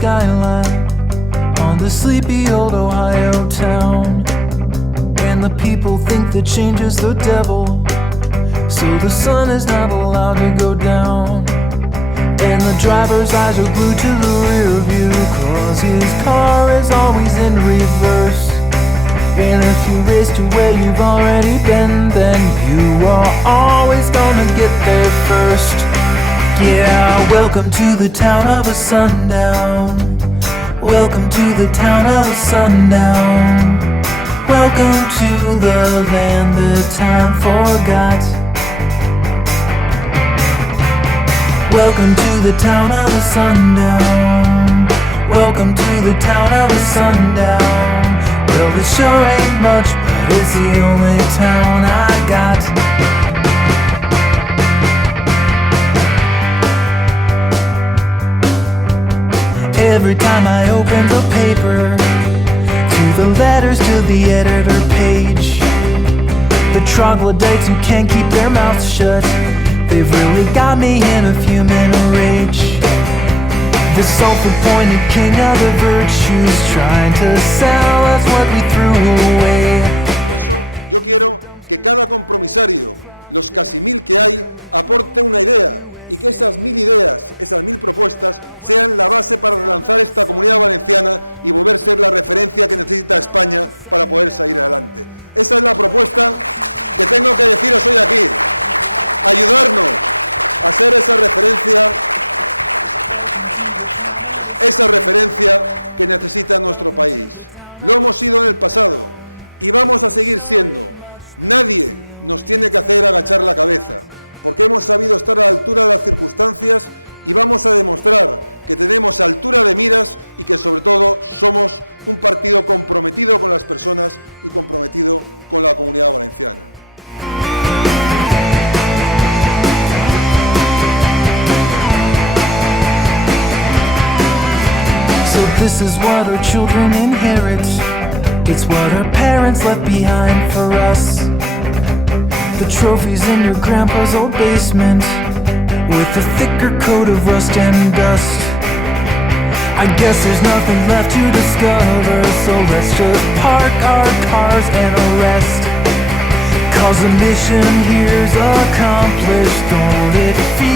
skyline on the sleepy old Ohio town. And the people think that change is the devil, so the sun is not allowed to go down. And the driver's eyes are glued to the rear view, 'cause his car is always in reverse. And if you race to where you've already been, then you are always gonna get there first. Yeah, welcome to the town of a sundown. Welcome to the town of a sundown. Welcome to the land that time forgot. Welcome to the town of a sundown. Welcome to the town of a sundown. Well, it sure ain't much, but it's the only town I got. Every time I open the paper, to the letters to the editor page, the troglodytes who can't keep their mouths shut, they've really got me in a fume-in rage. The self-appointed king of the virtues trying to sell us what we threw away. Por eso yo quiero que cada compromisario, los casi 1000 que hay, aporte una idea y que esas 1000 ideas, esas 1000 propuestas sean la base para relanzar esta Comunidad Valenciana y volver a ser la referencia que necesita España para poder salir adelante. Esa es la propuesta que tengo que deciros hoy aquí. Ayudarnos a ser esa referencia que necesita nuestro país. Lo hemos sido en el pasado y vamos a seguir siendo. Nadie nos tiene que hacer agachar la cabeza, porque hemos sabido estar a la altura de las circunstancias y vamos a demostrar que tenemos altura de miras y que sobre todo somos un partido comprometido con las personas y comprometido con la Comunidad Valenciana. So this is what our children inherit. It's what our parents left behind for us. The trophies in your grandpa's old basement, with a thicker coat of rust and dust. I guess there's nothing left to discover, so let's just park our cars and rest. 'Cause the mission here's accomplished, don't it feel